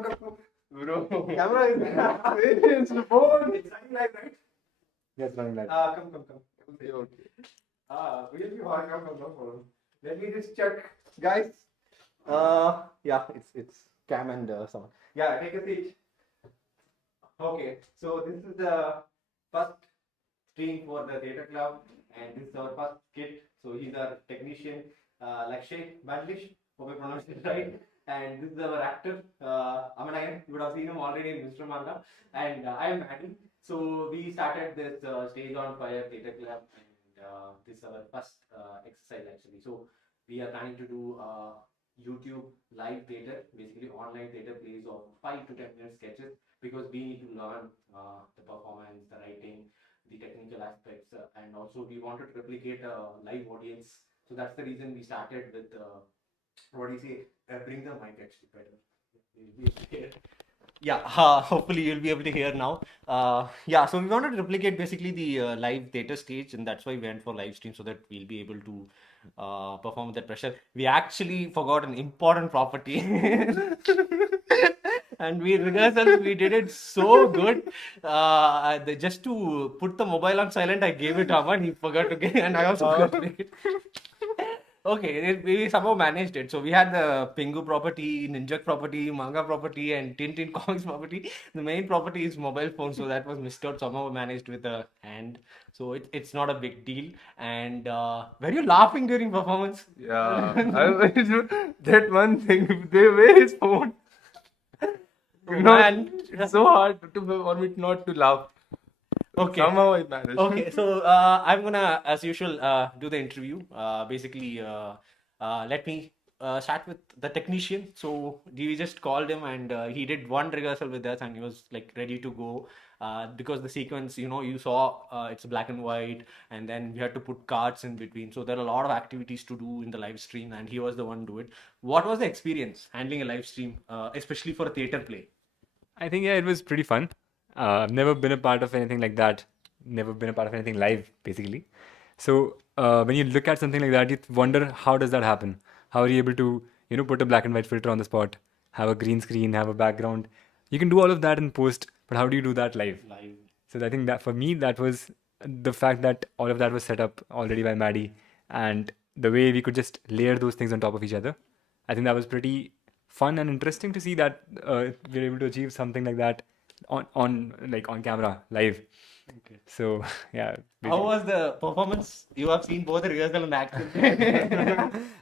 Come. Bro. Camera is it's the phone. It's running live, right? Yes, running live. Come. Okay. We'll be hard. Come. Let me just check, guys. Yeah, it's Cam and someone. Yeah, take a seat. Okay, so this is the first stream for the theatre club, and this is our first kid. So he's our technician, Lakshay, Bandlish. Hope I pronounced it right. And this is our actor, Aman. You would have seen him already in Mr. Manga. And I am MaddiE. So we started this Stage on Fire Theatre Club, and this is our first exercise actually. So we are planning to do YouTube live theatre, basically online theatre plays of 5 to 10 minute sketches, because we need to learn the performance, the writing, the technical aspects, and also we wanted to replicate a live audience. So that's the reason we started with what do you say? Bring the mic actually better. Yeah, hopefully you'll be able to hear now. Yeah, so we wanted to replicate basically the live theatre stage, and that's why we went for live stream so that we'll be able to perform with that pressure. We actually forgot an important property. And we did it so good. Just to put the mobile on silent, I gave it to Aman. He forgot to get, and I also forgot to take it. Okay, we somehow managed it. So we had the Pingu property, Ninja property, manga property, and Tintin comics property. The main property is mobile phone, so that was missed out. Somehow managed with a hand. So it's not a big deal. And were you laughing during performance? Yeah. That one thing, they wear his phone. Man. It's so hard for me not to laugh. Okay. Somehow I managed. Okay, so I'm gonna, as usual, do the interview. Basically, let me start with the technician. So we just called him, and he did one rehearsal with us, and he was like ready to go. Because the sequence, you saw it's black and white, and then we had to put cards in between. So there are a lot of activities to do in the live stream, and he was the one to do it. What was the experience handling a live stream, especially for a theater play? I think, yeah, it was pretty fun. I've never been a part of anything like that. Never been a part of anything live, basically. So when you look at something like that, you wonder, how does that happen? How are you able to, put a black and white filter on the spot, have a green screen, have a background? You can do all of that in post, but how do you do that live? So I think that for me, that was the fact that all of that was set up already by MaddiE, and the way we could just layer those things on top of each other. I think that was pretty fun and interesting to see that we were able to achieve something like that on camera live. Okay. So yeah. How was the performance? You have seen both the rehearsal and the action.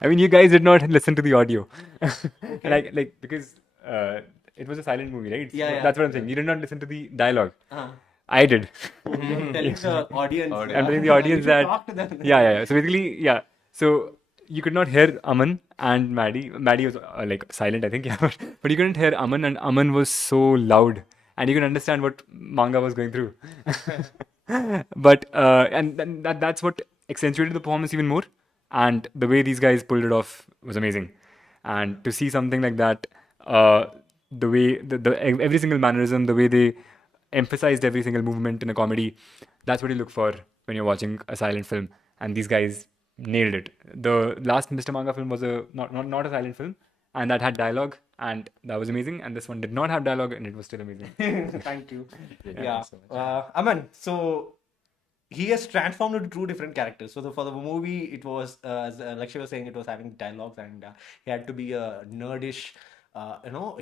I mean, you guys did not listen to the audio, because it was a silent movie, right? Yeah. That's what I'm saying. You did not listen to the dialogue. Uh-huh. I did. You're telling the audience. I'm telling the audience that. Talk to them. Yeah. So basically, yeah. So you could not hear Aman and MaddiE. MaddiE was silent, I think, yeah. But you couldn't hear Aman, and Aman was so loud, and you can understand what manga was going through. But and that's what accentuated the performance even more. And the way these guys pulled it off was amazing. And to see something like that, the way every single mannerism, the way they emphasized every single movement in a comedy, that's what you look for when you're watching a silent film. And these guys nailed it. The last Mr. Manga film was not a silent film, and that had dialogue, and that was amazing. And this one did not have dialogue, and it was still amazing. Thank you. Yeah. Aman, so he has transformed into two different characters. So for the movie, it was, as Lakshay was saying, it was having dialogues, and he had to be a nerdish.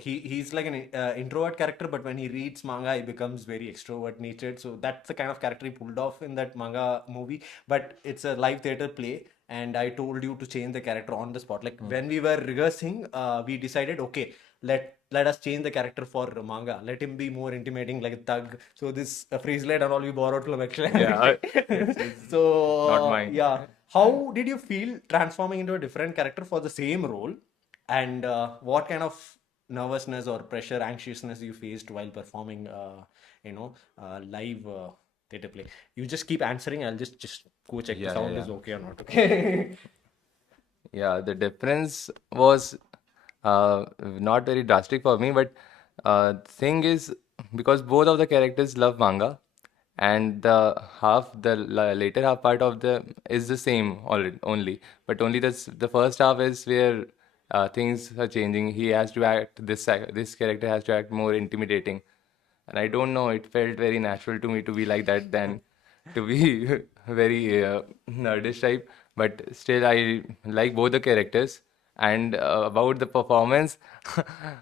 He's like an introvert character, but when he reads manga, he becomes very extrovert natured. So that's the kind of character he pulled off in that manga movie. But it's a live theater play, and I told you to change the character on the spot. Like when we were rehearsing, we decided, okay, let us change the character for manga. Let him be more intimidating, like a thug. So this phrase-led and all we borrowed from actually. Yeah. So not mine. Yeah. How did you feel transforming into a different character for the same role? And what kind of nervousness or pressure, anxiousness you faced while performing, live theatre play? You just keep answering. I'll just go check the sound is okay or not. Okay. Yeah, the difference was not very drastic for me, but thing is, because both of the characters love manga, and the later half part of the is the same already only, but only the first half is where things are changing. He has to act, this character has to act more intimidating. And I don't know, it felt very natural to me to be like that than to be very nerdish type. But still, I like both the characters. And about the performance,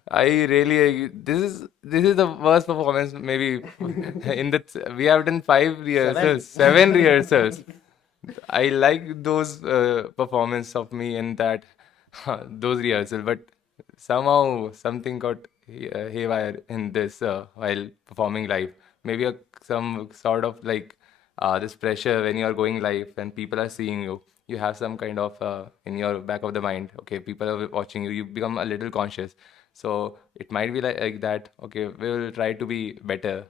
I really this is the worst performance maybe in the we have done 5 rehearsals, 7 rehearsals. I like those performance of me in that those rehearsal, but somehow something got haywire in this while performing live. Maybe some sort of like this pressure when you are going live and people are seeing you. You have some kind of in your back of the mind. Okay, people are watching you. You become a little conscious. So it might be like that. Okay, we will try to be better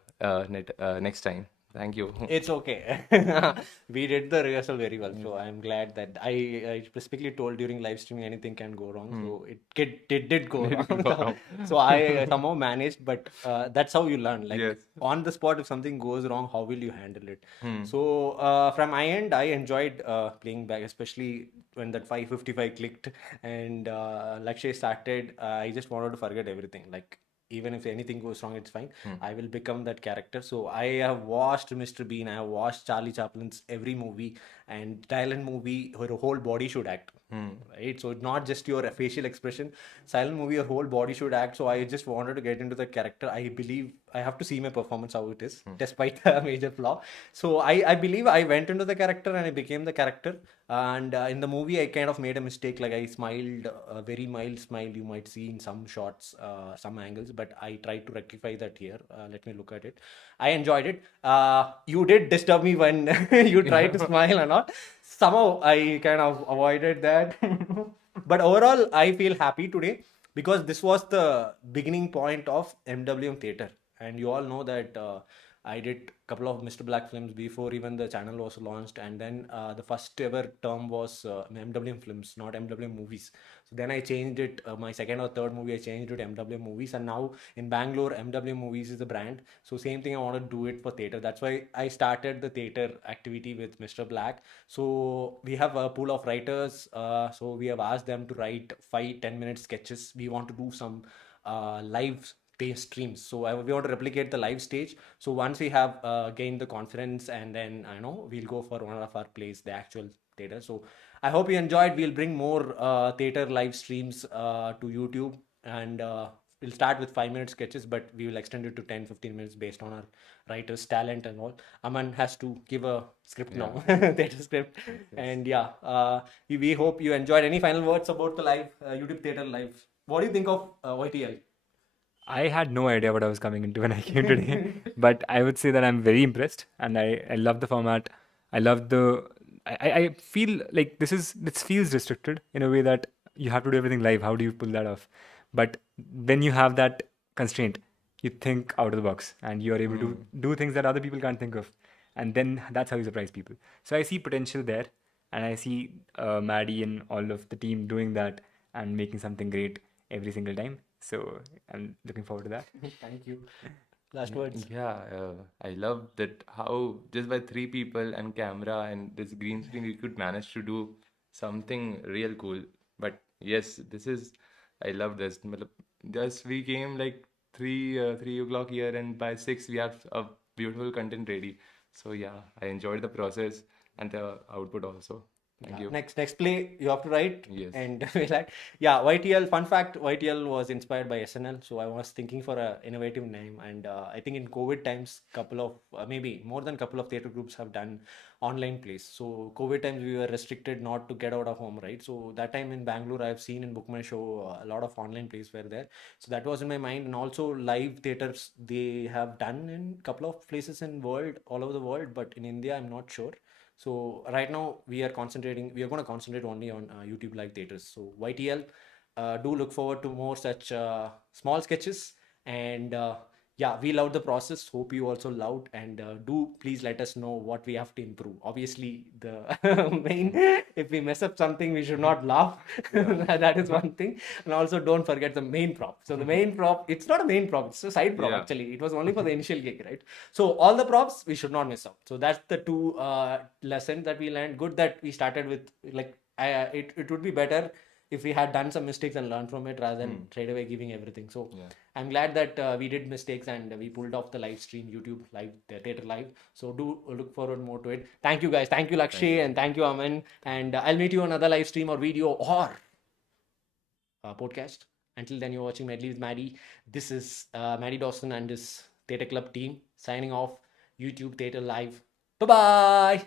next time. Thank you. It's okay. We did the rehearsal very well, so I'm glad that I specifically told during live streaming anything can go wrong. So it did go wrong. So I somehow managed, but that's how you learn. Like Yes. on the spot, if something goes wrong, how will you handle it? So from my end, I enjoyed playing back, especially when that 555 clicked and Lakshay started. I just wanted to forget everything. Like even if anything goes wrong, it's fine. I will become that character. So I have watched Mr. Bean, I have watched Charlie Chaplin's every movie, and silent movie, her whole body should act. Right? So not just your facial expression. Silent movie, your whole body should act. So I just wanted to get into the character. I believe I have to see my performance how it is, despite a major flaw. So I believe I went into the character and I became the character. And in the movie, I kind of made a mistake. Like I smiled, a very mild smile you might see in some shots, some angles, but I tried to rectify that here. Let me look at it. I enjoyed it. You did disturb me when you tried to smile or not. Somehow I kind of avoided that. But overall, I feel happy today because this was the beginning point of MWM Theatre. And you all know that I did a couple of Mr. Black films before even the channel was launched, and then the first ever term was MWM Films, not MWM Movies. So then I changed it. My second or third movie, I changed it to MWM Movies, and now in Bangalore, MWM Movies is the brand. So same thing, I want to do it for theatre. That's why I started the theatre activity with Mr. Black. So we have a pool of writers. So we have asked them to write 5-10 minute sketches. We want to do some live streams. So we want to replicate the live stage. So once we have gained the confidence, and then I know we'll go for one of our plays, the actual theater. So I hope you enjoyed. We'll bring more theater live streams to YouTube, and we'll start with 5 minute sketches, but we will extend it to 10-15 minutes based on our writer's talent and all. Aman has to give a script now, theater script. And yeah, we hope you enjoyed. Any final words about the live YouTube theater live? What do you think of YTL? I had no idea what I was coming into when I came today, but I would say that I'm very impressed, and I love the format. I love I feel like this feels restricted in a way that you have to do everything live. How do you pull that off? But when you have that constraint, you think out of the box and you are able to do things that other people can't think of, and then that's how you surprise people. So I see potential there, and I see MaddiE and all of the team doing that and making something great every single time. So I'm looking forward to that. Thank you. Last words. Yeah, I love that how just by 3 people and camera and this green screen you could manage to do something real cool. But yes, I love this. Matlab, just we came like 3 o'clock here, and by 6 we have a beautiful content ready. So yeah, I enjoyed the process and the output also. Thank you. Next play you have to write. Yes. And we like, yeah, YTL. Fun fact: YTL was inspired by SNL. So I was thinking for a innovative name, and I think in COVID times, couple of maybe more than couple of theatre groups have done online plays. So COVID times we were restricted not to get out of home, right? So that time in Bangalore, I've seen in Book My Show a lot of online plays were there. So that was in my mind, and also live theatres they have done in couple of places in world, all over the world, but in India I'm not sure. So right now we are going to concentrate only on YouTube live theaters. So YTL, do look forward to more such small sketches. And yeah, we love the process. Hope you also loved, and do please let us know what we have to improve. Obviously, the main, if we mess up something, we should not laugh. That is one thing. And also don't forget the main prop. So the main prop, it's not a main prop, it's a side prop. Yeah. Actually. It was only for the initial gig, right? So all the props, we should not miss out. So that's the two lessons that we learned. Good that we started with, like, it would be better if we had done some mistakes and learned from it rather than straight away giving everything. So I'm glad that we did mistakes and we pulled off the live stream, YouTube live, the theater live. So do look forward more to it. Thank you guys. Thank you Lakshay and thank you Aman. And I'll meet you on another live stream or video or podcast. Until then, you're watching Medley with MaddiE. This is MaddiE DawsoN and his Theatre Club team signing off. YouTube Theatre Live. Bye bye.